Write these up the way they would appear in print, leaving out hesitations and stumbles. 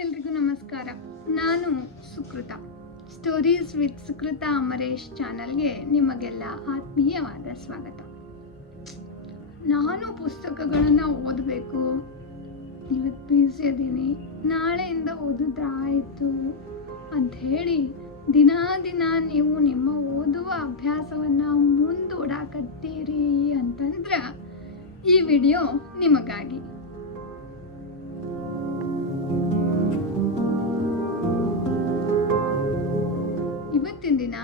ಎಲ್ರಿಗೂ ನಮಸ್ಕಾರ. ನಾನು ಸುಕೃತ. ಸ್ಟೋರೀಸ್ ವಿತ್ ಸುಕೃತ ಅಮರೇಶ್ ಚಾನಲ್ಗೆ ನಿಮಗೆಲ್ಲ ಆತ್ಮೀಯವಾದ ಸ್ವಾಗತ. ನಾನು ಪುಸ್ತಕಗಳನ್ನು ಓದಬೇಕು, ಇವತ್ತು ಬ್ಯುಸಿ ಇದ್ದೀನಿ, ನಾಳೆಯಿಂದ ಓದಿದ್ರಾಯಿತು ಅಂಥೇಳಿ ದಿನ ನೀವು ನಿಮ್ಮ ಓದುವ ಅಭ್ಯಾಸವನ್ನು ಮುಂದೂಡಾಕತ್ತೀರಿ ಅಂತಂದ್ರೆ ಈ ವಿಡಿಯೋ ನಿಮಗಾಗಿ. ಇವತ್ತಿನ ದಿನ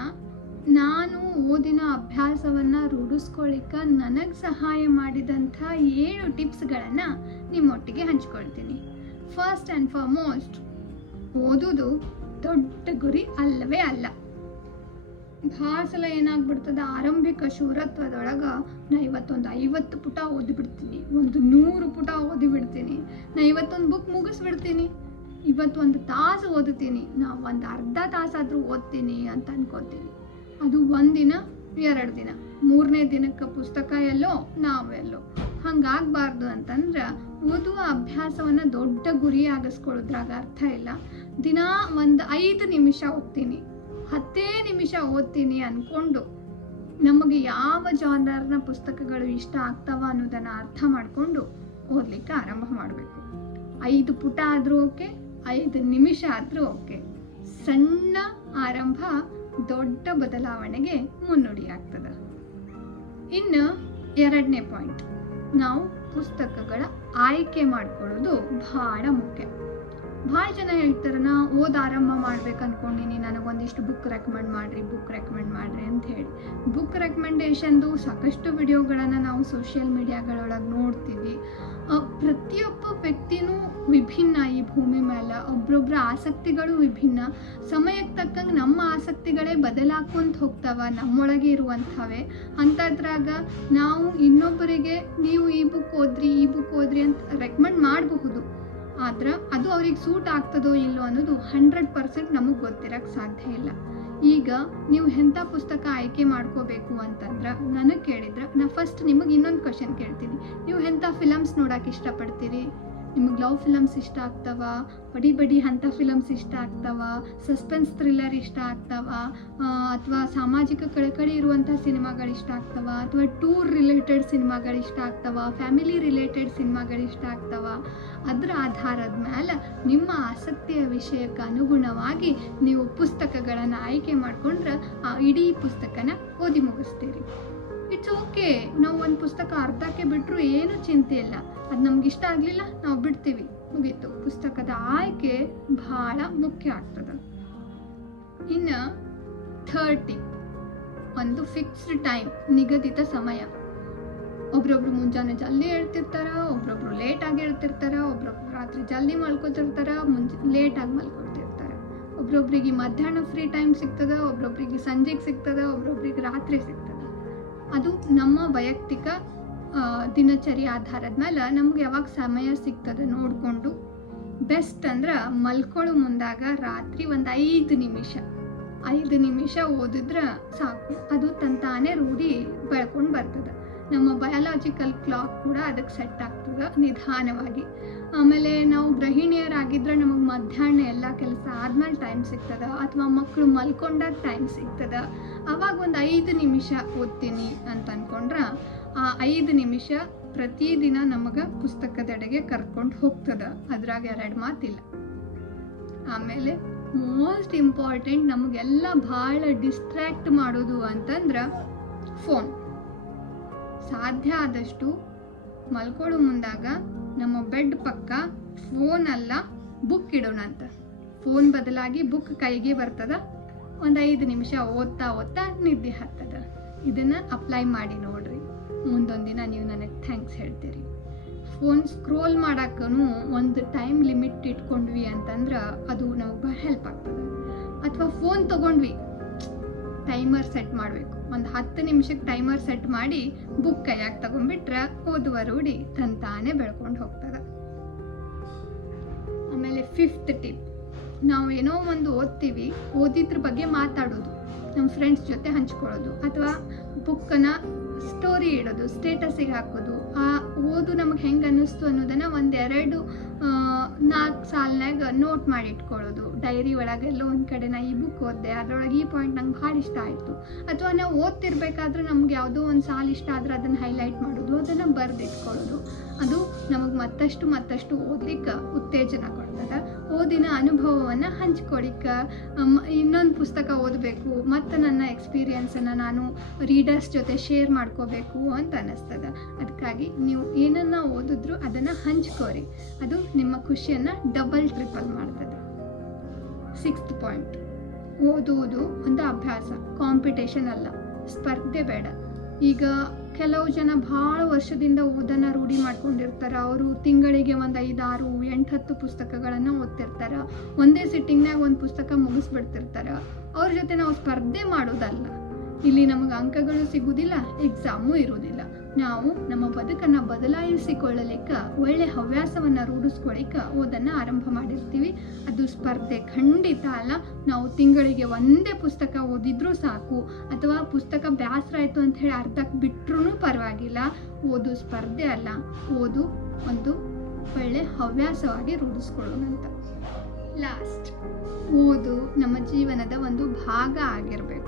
ನಾನು ಓದಿನ ಅಭ್ಯಾಸವನ್ನು ರೂಢಿಸ್ಕೊಳ್ಳಿಕ್ಕೆ ನನಗೆ ಸಹಾಯ ಮಾಡಿದಂಥ 7 ಟಿಪ್ಸ್ಗಳನ್ನು ನಿಮ್ಮೊಟ್ಟಿಗೆ ಹಂಚ್ಕೊಳ್ತೀನಿ. ಫಸ್ಟ್ ಆ್ಯಂಡ್ ಫಾರ್ಮೋಸ್ಟ್, ಓದೋದು ದೊಡ್ಡ ಗುರಿ ಅಲ್ಲವೇ ಅಲ್ಲ. ಭಾಳ ಸಲ ಏನಾಗ್ಬಿಡ್ತದೆ, ಆರಂಭಿಕ ಶೂರತ್ವದೊಳಗೆ ನಾ ಇವತ್ತೊಂದು 50 ಪುಟ ಓದಿಬಿಡ್ತೀನಿ, ಒಂದು 100 ಪುಟ ಓದಿಬಿಡ್ತೀನಿ, ನಾ ಇವತ್ತೊಂದು ಬುಕ್ ಮುಗಿಸ್ಬಿಡ್ತೀನಿ, ಇವತ್ತೊಂದು ತಾಸು ಓದುತ್ತೀನಿ, ನಾ ಒಂದು ಅರ್ಧ ತಾಸಾದರೂ ಓದ್ತೀನಿ ಅಂತ ಅನ್ಕೋತೀನಿ. ಅದು ಒಂದಿನ 2 ದಿನ, 3ನೇ ದಿನಕ್ಕೆ ಪುಸ್ತಕ ಎಲ್ಲೋ ನಾವೆಲ್ಲೋ. ಹಂಗಾಗಬಾರ್ದು ಅಂತಂದ್ರೆ ಓದುವ ಅಭ್ಯಾಸವನ್ನು ದೊಡ್ಡ ಗುರಿ ಆಗಿಸ್ಕೊಳ್ಳೋದ್ರಾಗ ಅರ್ಥ ಇಲ್ಲ. ದಿನ ಒಂದು 5 ನಿಮಿಷ ಓದ್ತೀನಿ, 10 ನಿಮಿಷ ಓದ್ತೀನಿ ಅಂದ್ಕೊಂಡು ನಮಗೆ ಯಾವ ಜಾನರ್ನ ಪುಸ್ತಕಗಳು ಇಷ್ಟ ಆಗ್ತಾವ ಅನ್ನೋದನ್ನು ಅರ್ಥ ಮಾಡಿಕೊಂಡು ಓದಲಿಕ್ಕೆ ಆರಂಭ ಮಾಡಬೇಕು. 5 ಪುಟ ಆದರೂ ಓಕೆ, 5 ನಿಮಿಷ ಆದರೂ ಓಕೆ. ಸಣ್ಣ ಆರಂಭ ದೊಡ್ಡ ಬದಲಾವಣೆಗೆ ಮುನ್ನುಡಿ ಆಗ್ತದೆ. ಇನ್ನು 2ನೇ ಪಾಯಿಂಟ್, ನಾವು ಪುಸ್ತಕಗಳ ಆಯ್ಕೆ ಮಾಡ್ಕೊಳ್ಳೋದು ಬಹಳ ಮುಖ್ಯ. ಭಾಳ ಜನ ಹೇಳ್ತಾರೆ, ನಾ ಆರಂಭ ಮಾಡ್ಬೇಕು ಅನ್ಕೊಂಡಿನಿ, ನನಗೊಂದಿಷ್ಟು ಬುಕ್ ರೆಕಮೆಂಡ್ ಮಾಡ್ರಿ ಅಂತ ಹೇಳಿ. ಬುಕ್ ರೆಕಮೆಂಡೇಶನ್ದು ಸಾಕಷ್ಟು ವಿಡಿಯೋಗಳನ್ನು ನಾವು ಸೋಷಿಯಲ್ ಮೀಡಿಯಾಗಳೊಳಗೆ ನೋಡ್ತೀವಿ. ಪ್ರತಿಯೊಬ್ಬ ವ್ಯಕ್ತಿನೂ ವಿಭಿನ್ನ ಈ ಭೂಮಿ ಮೇಲೆ, ಒಬ್ರೊಬ್ಬರ ಆಸಕ್ತಿಗಳು ವಿಭಿನ್ನ. ಸಮಯಕ್ಕೆ ತಕ್ಕಂಗೆ ನಮ್ಮ ಆಸಕ್ತಿಗಳೇ ಬದಲಾಕೊಂತ ಹೋಗ್ತಾವ, ನಮ್ಮೊಳಗೆ ಇರುವಂಥವೇ. ಅಂಥದ್ರಾಗ ನಾವು ಇನ್ನೊಬ್ಬರಿಗೆ ನೀವು ಈ ಬುಕ್ ಓದ್ರಿ ಅಂತ ರೆಕಮೆಂಡ್ ಮಾಡಬಹುದು, ಆದ್ರೆ ಅದು ಅವ್ರಿಗೆ ಸೂಟ್ ಆಗ್ತದೋ ಇಲ್ಲೋ ಅನ್ನೋದು 100% ನಮಗೆ ಗೊತ್ತಿರಕ್ಕೆ ಸಾಧ್ಯ ಇಲ್ಲ. ಈಗ ನೀವು ಎಂಥ ಪುಸ್ತಕ ಆಯ್ಕೆ ಮಾಡ್ಕೋಬೇಕು ಅಂತಂದ್ರೆ ನನಗೆ ಕೇಳಿದ್ರೆ ನಾ ಫಸ್ಟ್ ನಿಮಗೆ ಇನ್ನೊಂದು ಕ್ವಶನ್ ಕೇಳ್ತೀನಿ. ನೀವು ಎಂಥ ಫಿಲಮ್ಸ್ ನೋಡೋಕೆ ಇಷ್ಟಪಡ್ತೀರಿ? ನಿಮಗೆ ಲವ್ ಫಿಲಮ್ಸ್ ಇಷ್ಟ ಆಗ್ತಾವ, ಬಡಿ ಅಂಥ ಫಿಲಮ್ಸ್ ಇಷ್ಟ ಆಗ್ತಾವ, ಸಸ್ಪೆನ್ಸ್ ಥ್ರಿಲ್ಲರ್ ಇಷ್ಟ ಆಗ್ತಾವ, ಅಥವಾ ಸಾಮಾಜಿಕ ಕಳಕಳಿ ಇರುವಂಥ ಸಿನಿಮಾಗಳು ಇಷ್ಟ ಆಗ್ತಾವ, ಅಥವಾ ಟೂರ್ ರಿಲೇಟೆಡ್ ಸಿನಿಮಾಗಳು ಇಷ್ಟ ಆಗ್ತಾವ, ಫ್ಯಾಮಿಲಿ ರಿಲೇಟೆಡ್ ಸಿನಿಮಾಗಳು ಇಷ್ಟ ಆಗ್ತಾವ? ಅದರ ಆಧಾರದ ಮೇಲೆ ನಿಮ್ಮ ಆಸಕ್ತಿಯ ವಿಷಯಕ್ಕೆ ಅನುಗುಣವಾಗಿ ನೀವು ಪುಸ್ತಕಗಳನ್ನು ಆಯ್ಕೆ ಮಾಡಿಕೊಂಡ್ರೆ ಆ ಇಡೀ ಪುಸ್ತಕನ ಓದಿ ಮುಗಿಸ್ತೀರಿ. ಇಟ್ಸ್ ಓಕೆ, ನಾವು ಒಂದು ಪುಸ್ತಕ ಅರ್ಧಕ್ಕೆ ಬಿಟ್ಟರು ಏನೂ ಚಿಂತೆ ಇಲ್ಲ. ಅದು ನಮ್ಗೆ ಇಷ್ಟ ಆಗಲಿಲ್ಲ, ನಾವು ಬಿಡ್ತೀವಿ, ಮುಗೀತು. ಪುಸ್ತಕದ ಆಯ್ಕೆ ಬಹಳ ಮುಖ್ಯ ಆಗ್ತದೆ. ಇನ್ನು 3rd ಟಿಪ್, ಒಂದು ಫಿಕ್ಸ್ಡ್ ಟೈಮ್, ನಿಗದಿತ ಸಮಯ. ಒಬ್ರೊಬ್ರು ಮುಂಜಾನೆ ಜಲ್ದಿ ಹೇಳ್ತಿರ್ತಾರ, ಒಬ್ರೊಬ್ರು ಲೇಟಾಗಿ ಹೇಳ್ತಿರ್ತಾರ, ಒಬ್ರೊಬ್ರು ರಾತ್ರಿ ಜಲ್ದಿ ಮಲ್ಕೋತಿರ್ತಾರ, ಲೇಟಾಗಿ ಮಲ್ಕೊಳ್ತಿರ್ತಾರೆ. ಒಬ್ರೊಬ್ರಿಗೆ ಮಧ್ಯಾಹ್ನ ಫ್ರೀ ಟೈಮ್ ಸಿಗ್ತದೆ, ಒಬ್ರೊಬ್ರಿಗೆ ಸಂಜೆಗೆ ಸಿಗ್ತದೆ, ಒಬ್ರೊಬ್ರಿಗೆ ರಾತ್ರಿ ಸಿಗ್ತದೆ. ಅದು ನಮ್ಮ ವೈಯಕ್ತಿಕ ದಿನಚರಿ ಆಧಾರದ ಮೇಲೆ ನಮ್ಗೆ ಯಾವಾಗ ಸಮಯ ಸಿಗ್ತದೆ ನೋಡಿಕೊಂಡು, ಬೆಸ್ಟ್ ಅಂದ್ರೆ ಮಲ್ಕೊಳ್ಳೋ ಮುಂದಾಗ ರಾತ್ರಿ ಒಂದು 5 ನಿಮಿಷ ಓದಿದ್ರೆ ಸಾಕು. ಅದು ತಂತಾನೇ ರೂಢಿ ಬೆಳ್ಕೊಂಡು ಬರ್ತದೆ. ನಮ್ಮ ಬಯಾಲಜಿಕಲ್ ಕ್ಲಾಕ್ ಕೂಡ ಅದಕ್ಕೆ ಸೆಟ್ ಆಗ್ತದೆ ನಿಧಾನವಾಗಿ. ಆಮೇಲೆ ನಾವು ಗೃಹಿಣಿಯರಾಗಿದ್ದರೆ ನಮಗೆ ಮಧ್ಯಾಹ್ನ ಎಲ್ಲ ಕೆಲಸ ಆದ್ಮೇಲೆ ಟೈಮ್ ಸಿಗ್ತದೆ, ಅಥವಾ ಮಕ್ಕಳು ಮಲ್ಕೊಂಡಾಗ ಟೈಮ್ ಸಿಗ್ತದೆ. ಆವಾಗ ಒಂದು 5 ನಿಮಿಷ ಓದ್ತೀನಿ ಅಂತ ಅಂದ್ಕೊಂಡ್ರೆ ಆ 5 ನಿಮಿಷ ಪ್ರತಿದಿನ ನಮಗೆ ಪುಸ್ತಕದೆಡೆಗೆ ಕರ್ಕೊಂಡು ಹೋಗ್ತದೆ, ಅದ್ರಾಗ 2 ಮಾತಿಲ್ಲ. ಆಮೇಲೆ ಮೋಸ್ಟ್ ಇಂಪಾರ್ಟೆಂಟ್, ನಮಗೆಲ್ಲ ಭಾಳ ಡಿಸ್ಟ್ರ್ಯಾಕ್ಟ್ ಮಾಡೋದು ಅಂತಂದ್ರೆ ಫೋನ್. ಸಾಧ್ಯ ಆದಷ್ಟು ಮಲ್ಕೊಳ್ಳೋ ಮುಂದಾಗ ನಮ್ಮ ಬೆಡ್ ಪಕ್ಕ ಫೋನ್ ಅಲ್ಲ ಬುಕ್ ಇಡೋಣ ಅಂತ. ಫೋನ್ ಬದಲಾಗಿ ಬುಕ್ ಕೈಗೆ ಬರ್ತದ, ಒಂದು 5 ನಿಮಿಷ ಓದ್ತಾ ನಿದ್ದೆ ಹತ್ತದ. ಇದನ್ನು ಅಪ್ಲೈ ಮಾಡಿ ನೋಡ್ರಿ, ಮುಂದೊಂದು ದಿನ ನೀವು ನನಗೆ ಥ್ಯಾಂಕ್ಸ್ ಹೇಳ್ತೀರಿ. ಫೋನ್ ಸ್ಕ್ರೋಲ್ ಮಾಡೋಕ್ಕೂ ಒಂದು ಟೈಮ್ ಲಿಮಿಟ್ ಇಟ್ಕೊಂಡ್ವಿ ಅಂತಂದ್ರೆ ಅದು ನಮಗೆ ಭಾಳ ಹೆಲ್ಪ್ ಆಗ್ತದೆ. ಅಥವಾ ಫೋನ್ ತೊಗೊಂಡ್ವಿ, ಟೈಮರ್ ಸೆಟ್ ಮಾಡಬೇಕು. ಒಂದು 10 ನಿಮಿಷಕ್ಕೆ ಟೈಮರ್ ಸೆಟ್ ಮಾಡಿ ಬುಕ್ ಕೈಯಾಗ ತಗೊಂಡ್ಬಿಟ್ರೆ ಓದುವ ರೂಢಿ ತಂತಾನೆ ಬೆಳ್ಕೊಂಡು ಹೋಗ್ತದೆ. ಆಮೇಲೆ 5th ಟಿಪ್, ನಾವು ಏನೋ ಒಂದು ಓದಿದ್ರ ಬಗ್ಗೆ ಮಾತಾಡೋದು, ನಮ್ಮ ಫ್ರೆಂಡ್ಸ್ ಜೊತೆ ಹಂಚ್ಕೊಳ್ಳೋದು, ಅಥವಾ ಬುಕ್ಕನ್ನು ಸ್ಟೋರಿ ಇಡೋದು, ಸ್ಟೇಟಸ್ಸಿಗೆ ಹಾಕೋದು, ಆ ಓದು ನಮಗೆ ಹೆಂಗೆ ಅನ್ನಿಸ್ತು ಅನ್ನೋದನ್ನು 1-2 4 ಸಾಲಿನಾಗ ನೋಟ್ ಮಾಡಿ ಇಟ್ಕೊಳ್ಳೋದು. ಡೈರಿ ಒಳಗೆಲ್ಲೋ ಒಂದು ಕಡೆ ನಾ ಈ ಬುಕ್ ಓದಿದೆ, ಅದರೊಳಗೆ ಈ ಪಾಯಿಂಟ್ ನಂಗೆ ಭಾಳ ಇಷ್ಟ ಆಯಿತು. ಅಥವಾ ನಾವು ಓದ್ತಿರ್ಬೇಕಾದ್ರೆ ನಮ್ಗೆ ಯಾವುದೋ ಒಂದು ಸಾಲು ಇಷ್ಟ ಆದರೆ ಅದನ್ನು ಹೈಲೈಟ್ ಮಾಡೋದು, ಅದನ್ನು ಬರೆದಿಟ್ಕೊಳ್ಳೋದು. ಅದು ನಮಗೆ ಮತ್ತಷ್ಟು ಓದ್ಲಿಕ್ಕೆ ಉತ್ತೇಜನ ಕೊಡ್ತದೆ. ಓದಿನ ಅನುಭವವನ್ನು ಹಂಚ್ಕೊಳಿಕ್ಕೆ ಇನ್ನೊಂದು ಪುಸ್ತಕ ಓದಬೇಕು ಮತ್ತು ನನ್ನ ಎಕ್ಸ್ಪೀರಿಯನ್ಸನ್ನು ನಾನು ರೀಡರ್ಸ್ ಜೊತೆ ಶೇರ್ ಮಾಡ್ಕೋಬೇಕು ಅಂತ ಅನ್ನಿಸ್ತದೆ. ಅದಕ್ಕಾಗಿ ನೀವು ಏನನ್ನು ಓದಿದ್ರು ಅದನ್ನು ಹಂಚ್ಕೋರಿ. ಅದು ನಿಮ್ಮ ಖುಷಿಯನ್ನು ಡಬಲ್ ಟ್ರಿಪಲ್ ಮಾಡ್ತದೆ. 6th ಪಾಯಿಂಟ್, ಓದುವುದು ಒಂದು ಅಭ್ಯಾಸ, ಕಾಂಪಿಟೇಷನ್ ಅಲ್ಲ, ಸ್ಪರ್ಧೆ ಬೇಡ. ಈಗ ಕೆಲವು ಜನ ಭಾಳ ವರ್ಷದಿಂದ ಓದನ್ನು ರೂಢಿ ಮಾಡ್ಕೊಂಡಿರ್ತಾರೆ. ಅವರು ತಿಂಗಳಿಗೆ ಒಂದು 5, 6, 8, 10 ಪುಸ್ತಕಗಳನ್ನು ಓದ್ತಿರ್ತಾರೆ. ಒಂದೇ ಸಿಟ್ಟಿಂಗ್ನಾಗ ಒಂದು ಪುಸ್ತಕ ಮುಗಿಸ್ಬಿಡ್ತಿರ್ತಾರೆ. ಅವ್ರ ಜೊತೆ ನಾವು ಸ್ಪರ್ಧೆ ಮಾಡೋದಲ್ಲ. ಇಲ್ಲಿ ನಮಗೆ ಅಂಕಗಳು ಸಿಗೋದಿಲ್ಲ, ಎಕ್ಸಾಮು ಇರೋದಿಲ್ಲ. ನಾವು ನಮ್ಮ ಬದುಕನ್ನು ಬದಲಾಯಿಸಿಕೊಳ್ಳಲಿಕ್ಕೆ, ಒಳ್ಳೆ ಹವ್ಯಾಸವನ್ನು ರೂಢಿಸ್ಕೊಳ್ಳಿಕ್ಕೆ ಓದನ್ನು ಆರಂಭ ಮಾಡಿರ್ತೀವಿ. ಅದು ಸ್ಪರ್ಧೆ ಖಂಡಿತ ಅಲ್ಲ. ನಾವು ತಿಂಗಳಿಗೆ ಒಂದೇ ಪುಸ್ತಕ ಓದಿದ್ರೂ ಸಾಕು, ಅಥವಾ ಪುಸ್ತಕ ಬೇಸರ ಆಯಿತು ಅಂತ ಹೇಳಿ ಅರ್ಧಕ್ಕೆ ಬಿಟ್ಟರೂ ಪರವಾಗಿಲ್ಲ. ಓದು ಸ್ಪರ್ಧೆ ಅಲ್ಲ, ಓದು ಒಂದು ಒಳ್ಳೆ ಹವ್ಯಾಸವಾಗಿ ರೂಢಿಸ್ಕೊಳ್ಳೋಣಂತ. ಲಾಸ್ಟ್, ಓದು ನಮ್ಮ ಜೀವನದ ಒಂದು ಭಾಗ ಆಗಿರಬೇಕು.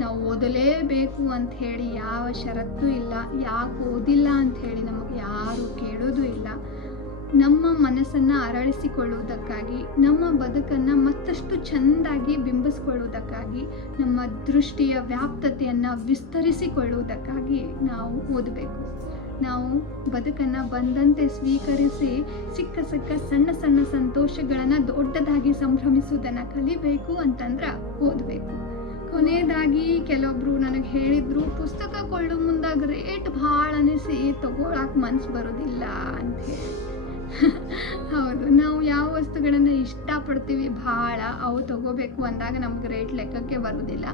ನಾವು ಓದಲೇಬೇಕು ಅಂತ ಹೇಳಿ ಯಾವ ಷರತ್ತು ಇಲ್ಲ. ಯಾಕೆ ಓದಿಲ್ಲ ಅಂತ ಹೇಳಿ ನಮಗೆ ಯಾರು ಕೇಳೋದು ಇಲ್ಲ. ನಮ್ಮ ಮನಸ್ಸನ್ನು ಅರಳಿಸಿಕೊಳ್ಳುವುದಕ್ಕಾಗಿ, ನಮ್ಮ ಬದುಕನ್ನು ಮತ್ತಷ್ಟು ಚೆಂದಾಗಿ ಬಿಂಬಿಸ್ಕೊಳ್ಳುವುದಕ್ಕಾಗಿ, ನಮ್ಮ ದೃಷ್ಟಿಯ ವ್ಯಾಪ್ತತೆಯನ್ನು ವಿಸ್ತರಿಸಿಕೊಳ್ಳುವುದಕ್ಕಾಗಿ ನಾವು ಓದಬೇಕು. ನಾವು ಬದುಕನ್ನು ಬಂದಂತೆ ಸ್ವೀಕರಿಸಿ ಸಿಕ್ಕ ಸಣ್ಣ ಸಂತೋಷಗಳನ್ನು ದೊಡ್ಡದಾಗಿ ಸಂಭ್ರಮಿಸುವುದನ್ನು ಕಲಿಬೇಕು ಅಂತಂದ್ರೆ ಓದಬೇಕು. ಕೊನೆಯದಾಗಿ ಕೆಲವೊಬ್ರು ನನಗೆ ಹೇಳಿದ್ರು, ಪುಸ್ತಕ ಕೊಳ್ಳೋ ಮುಂದಾಗ ರೇಟ್ ಭಾಳ ಅನಿಸಿ ತಗೊಳಕ್ಕೆ ಮನಸ್ಸು ಬರೋದಿಲ್ಲ ಅಂತ ಹೇಳಿ. ಹೌದು, ನಾವು ಯಾವ ವಸ್ತುಗಳನ್ನು ಇಷ್ಟಪಡ್ತೀವಿ ಭಾಳ, ಅವು ತಗೋಬೇಕು ಅಂದಾಗ ನಮ್ಗೆ ರೇಟ್ ಲೆಕ್ಕಕ್ಕೆ ಬರೋದಿಲ್ಲ.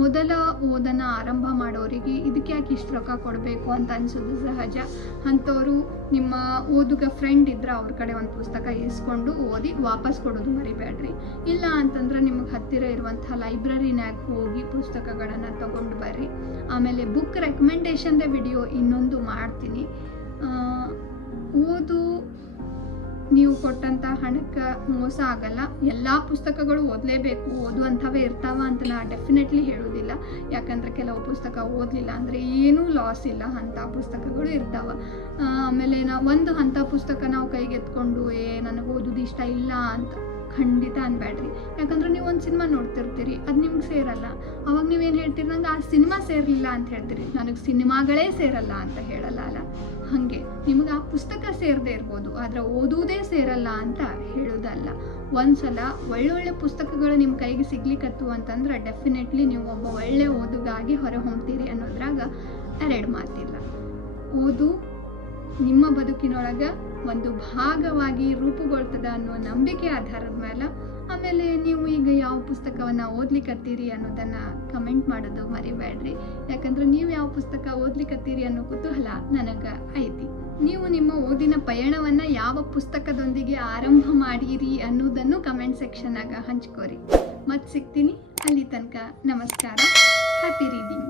ಮೊದಲ ಓದನ್ನು ಆರಂಭ ಮಾಡೋರಿಗೆ ಇದಕ್ಕೆ ಯಾಕೆ ಇಷ್ಟು ರೊಕ್ಕ ಕೊಡಬೇಕು ಅಂತ ಅನಿಸೋದು ಸಹಜ. ಅಂಥವರು ನಿಮ್ಮ ಓದುಗ ಫ್ರೆಂಡ್ ಇದ್ರೆ ಅವ್ರ ಕಡೆ ಒಂದು ಪುಸ್ತಕ ಇಸ್ಕೊಂಡು ಓದಿ ವಾಪಸ್ ಕೊಡೋದು ಮರಿಬೇಡ್ರಿ. ಇಲ್ಲ ಅಂತಂದ್ರೆ ನಿಮಗೆ ಹತ್ತಿರ ಇರುವಂಥ ಲೈಬ್ರರಿನಾಗ ಹೋಗಿ ಪುಸ್ತಕಗಳನ್ನು ತಗೊಂಡು ಬರ್ರಿ. ಆಮೇಲೆ ಬುಕ್ ರೆಕಮೆಂಡೇಶನ್ದ ವಿಡಿಯೋ ಇನ್ನೊಂದು ಮಾಡ್ತೀನಿ. ಓದು ನೀವು ಕೊಟ್ಟಂಥ ಹಣಕ್ಕೆ ಮೋಸ ಆಗಲ್ಲ. ಎಲ್ಲ ಪುಸ್ತಕಗಳು ಓದಲೇಬೇಕು, ಓದುವಂಥವೇ ಇರ್ತಾವ ಅಂತ ನಾನು ಡೆಫಿನೆಟ್ಲಿ ಹೇಳೋದಿಲ್ಲ. ಯಾಕಂದರೆ ಕೆಲವು ಪುಸ್ತಕ ಓದಲಿಲ್ಲ ಅಂದರೆ ಏನೂ ಲಾಸ್ ಇಲ್ಲ, ಅಂಥ ಪುಸ್ತಕಗಳು ಇರ್ತಾವೆ. ಆಮೇಲೆ ಒಂದು ಅಂಥ ಪುಸ್ತಕ ನಾವು ಕೈಗೆತ್ಕೊಂಡು ನನಗೆ ಓದೋದು ಇಷ್ಟ ಇಲ್ಲ ಅಂತ ಖಂಡಿತ ಅನ್ಬೇಡ್ರಿ. ಯಾಕಂದ್ರೆ ನೀವು ಒಂದು ಸಿನಿಮಾ ನೋಡ್ತಿರ್ತೀರಿ, ಅದು ನಿಮ್ಗೆ ಸೇರಲ್ಲ. ಅವಾಗ ನೀವೇನು ಹೇಳ್ತೀರಿ, ನಂಗೆ ಆ ಸಿನಿಮಾ ಸೇರಲಿಲ್ಲ ಅಂತ ಹೇಳ್ತೀರಿ. ನನಗೆ ಸಿನಿಮಾಗಳೇ ಸೇರಲ್ಲ ಅಂತ ಹೇಳಲ್ಲ ಅಲ್ಲ. ಹಾಗೆ ನಿಮಗೆ ಆ ಪುಸ್ತಕ ಸೇರದೇ ಇರ್ಬೋದು, ಆದರೆ ಓದುವುದೇ ಸೇರಲ್ಲ ಅಂತ ಹೇಳೋದಲ್ಲ. ಒಂದ್ಸಲ ಒಳ್ಳೊಳ್ಳೆ ಪುಸ್ತಕಗಳು ನಿಮ್ಮ ಕೈಗೆ ಸಿಗ್ಲಿಕ್ಕತ್ತು ಅಂತಂದ್ರೆ ಡೆಫಿನೆಟ್ಲಿ ನೀವು ಒಬ್ಬ ಒಳ್ಳೆ ಓದುಗಾಗಿ ಹೊರ ಹೊಮ್ತೀರಿ ಅನ್ನೋದ್ರಾಗ 2 ಮಾತಿಲ್ಲ. ಓದು ನಿಮ್ಮ ಬದುಕಿನೊಳಗೆ ಒಂದು ಭಾಗವಾಗಿ ರೂಪುಗೊಳ್ತದ ಅನ್ನೋ ನಂಬಿಕೆ ಆಧಾರದ ಮೇಲೆ. ಆಮೇಲೆ ನೀವು ಈಗ ಯಾವ ಪುಸ್ತಕವನ್ನು ಓದ್ಲಿಕ್ಕತ್ತೀರಿ ಅನ್ನೋದನ್ನು ಕಮೆಂಟ್ ಮಾಡೋದು ಮರಿಬೇಡ್ರಿ. ಯಾಕಂದ್ರೆ ನೀವು ಯಾವ ಪುಸ್ತಕ ಓದ್ಲಿಕ್ಕತ್ತೀರಿ ಅನ್ನೋ ಕುತೂಹಲ ನನಗೆ ಐತಿ. ನೀವು ನಿಮ್ಮ ಓದಿನ ಪಯಣವನ್ನು ಯಾವ ಪುಸ್ತಕದೊಂದಿಗೆ ಆರಂಭ ಮಾಡಿರಿ ಅನ್ನೋದನ್ನು ಕಮೆಂಟ್ ಸೆಕ್ಷನ್ನಾಗ ಹಂಚ್ಕೋರಿ. ಮತ್ತೆ ಸಿಗ್ತೀನಿ. ಅಲ್ಲಿ ತನಕ ನಮಸ್ಕಾರ. Happy reading.